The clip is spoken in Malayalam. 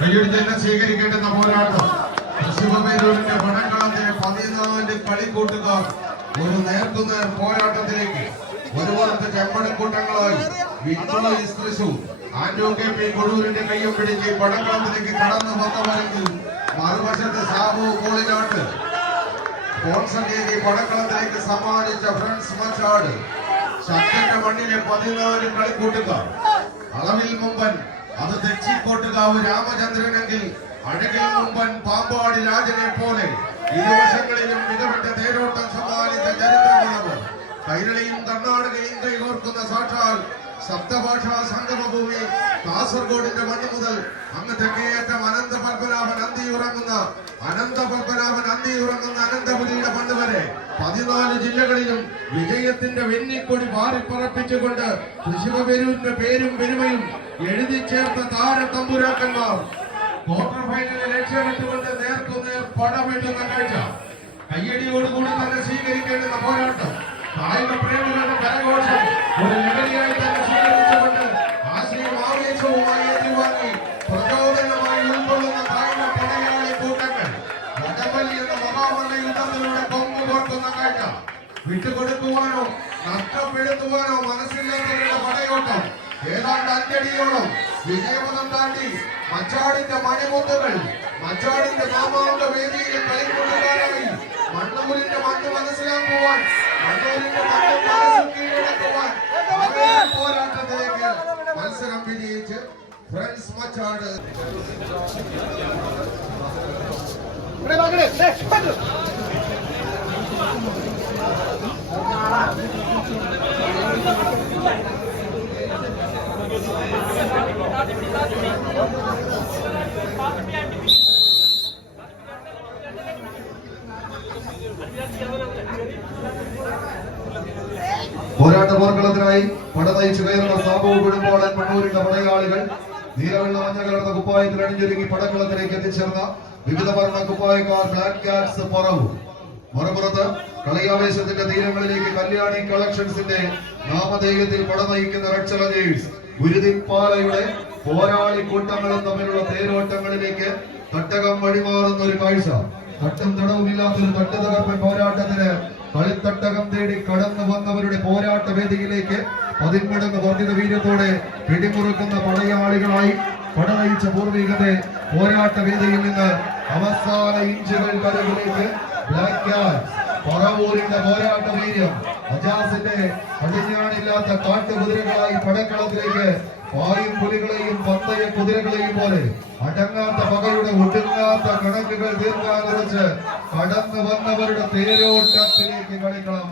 കയ്യെടുത്ത് സ്വീകരിക്കേണ്ടുന്ന പോരാട്ടം ശിവപേരൂരിന്റെ പടക്കളത്തിലെ 14 കളിക്കൂട്ടുകാർ ഒരു നേർക്കുനേർ പോരാട്ടത്തിലേക്ക് ഒരു പുറത്ത് ചെമ്മടക്കൂട്ടങ്ങളായി തൃശൂർ ആന്റോ കെ പി കൊടൂരിന്റെ കയ്യും പിടിച്ച് പടക്കളത്തിലേക്ക് കടന്നു വന്നവരെങ്കിൽ മറുവശത്ത് സാബു കോളിനാട്ട് പടക്കളത്തിലേക്ക് സമ്മാനിച്ച ഫ്രണ്ട്സ് മച്ചാട് ശക്തന്റെ മണ്ണിലെ 14 കളിക്കൂട്ടുകാർ അളവിൽ മുമ്പൻ അത് തെച്ചിക്കോട്ടുകാവ് രാമചന്ദ്രനെങ്കിൽ അഴകിൽ മുമ്പൻ പാമ്പാടി രാജനെ പോലെ ഇരുവശങ്ങളിലും മികവറ്റ തേരോട്ടം സമ്മാനിച്ച ചരിത്രമുള്ളവർ കൈരളിയും കർണാടകയും കൈകോർക്കുന്ന സാക്ഷാൽ സപ്തഭാഷാ സംഗമഭൂമി കാസർഗോഡിന്റെ മണ്ണ് മുതൽ അങ്ങ് തെക്കേയറ്റം അനന്തപത്മനാഭൻ അന്തിയുറങ്ങുന്ന അനന്തപുരിയുടെ മണ്ണ് വരെ 14 ജില്ലകളിലും വിജയത്തിന്റെ വെന്നിക്കൊടി പാറിപ്പറപ്പിച്ചുകൊണ്ട് ശിവപേരൂരിന്റെ പേരും പെരുമയും എഴുതി ചേർത്ത താരതമ്പുരാക്കന്മാർ ക്വാർട്ടർ ഫൈനലിൽ ലക്ഷ്യമിട്ടുകൊണ്ട് നേർക്കുനേർ പടമെട്ടുന്ന കാഴ്ച കയ്യടിയോടുകൂടി തന്നെ സ്വീകരിക്കേണ്ടുന്ന പോരാട്ടം കായിക പ്രേമികളുടെ കരഘോഷം ഒരു ലഹരിയായി തന്നെ സ്വീകരിച്ചുകൊണ്ട് ആശയും ആവേശവുമായി ഏറ്റുവാങ്ങി പ്രചോദനമായി ഉൾക്കൊള്ളുന്ന കായിക പടയാളി കൂട്ടങ്ങൾ വടംവലി എന്ന മഹാമല്ല യുദ്ധത്തിലൂടെ പങ്കുകോർക്കുന്ന കാഴ്ച വിട്ടുകൊടുക്കുവാനോ നഷ്ടപ്പെടുത്തുവാനോ മനസ്സില്ലാത്തവരുടെ പടയോട്ടം ഏതാണ്ട് 5 അടിയോളം വിജയപഥം താണ്ടി മച്ചാടിന്റെ മണിമുത്തുകൾ മച്ചാടിന്റെ മാമാങ്ക വേദിയിലെ കളിക്കൂട്ടുകാരായി മണ്ണൂരിന്റെ മണ്ണ് മനസ്സിലാക്കുവാൻ മണ്ണൂരിന്റെ മണ്ണ് മനസ്സ് കീഴടക്കുവാൻ പോരാട്ടത്തിലേക്ക് മത്സരം വിജയിച്ച് ഫ്രണ്ട്സ് മച്ചാട് പോരാട്ട പോർക്കളത്തിനായി പട നയിച്ചു കയറുന്ന സാബു കുടുംബോളൻ മണ്ണൂരിന്റെ പടയാളികൾ നീലവെള്ള മഞ്ഞ കലർന്ന കുപ്പായത്തിൽ അണിഞ്ഞൊരുങ്ങി പടക്കളത്തിലേക്ക് എത്തിച്ചേർന്ന വിവിധ വർണ്ണ കുപ്പായക്കാർ ബ്ലാക്ക് ക്യാറ്റ്സ് പറവു മറുപുറത്ത് കളിയാവേശത്തിന്റെ തീരങ്ങളിലേക്ക് കല്യാണി കളക്ഷൻസിന്റെ നാമധേയത്തിൽ പട നയിക്കുന്ന റെഡ് ചലഞ്ചേഴ്സ് ഗുരുതിപ്പാലയുടെ പോരാളി കൂട്ടങ്ങളും തമ്മിലുള്ള തേരോട്ടങ്ങളിലേക്ക് തട്ടകം വഴിമാറുന്ന ഒരു കാഴ്ച തട്ടും തടവുമില്ലാത്തൊരു തട്ടുതകർപ്പൻ പോരാട്ടത്തിന് കളിത്തട്ടകം തേടി കടന്നു വന്നവരുടെ പോരാട്ട വേദിയിലേക്ക് 10 മടങ്ങ് വർദ്ധിത വീര്യത്തോടെ പിടിമുറുക്കുന്ന പടയാളികളായി പട നയിച്ച പൂർവികത്തെ പോരാട്ട വേദിയിൽ നിന്ന് അവസാന ഇഞ്ചുകൾ കരകളിലേക്ക് ബ്ലാക്ക് ക്യാറ്റ്സ് പറവൂരിന്റെ പോരാട്ട വീര്യം അജാസിന്റെ അടിഞ്ഞാണില്ലാത്ത കാട്ടുകുതിരകളായി പടക്കളത്തിലേക്ക് പായും പുലികളെയും പന്തയ കുതിരകളെയും പോലെ അടങ്ങാത്ത പകയുടെ ഒടുങ്ങാത്ത കണക്കുകൾ തീർക്കാൻ കുറിച്ച് കടന്നു വന്നവരുടെ തേരോട്ടത്തിലേക്ക് കളിക്കണം.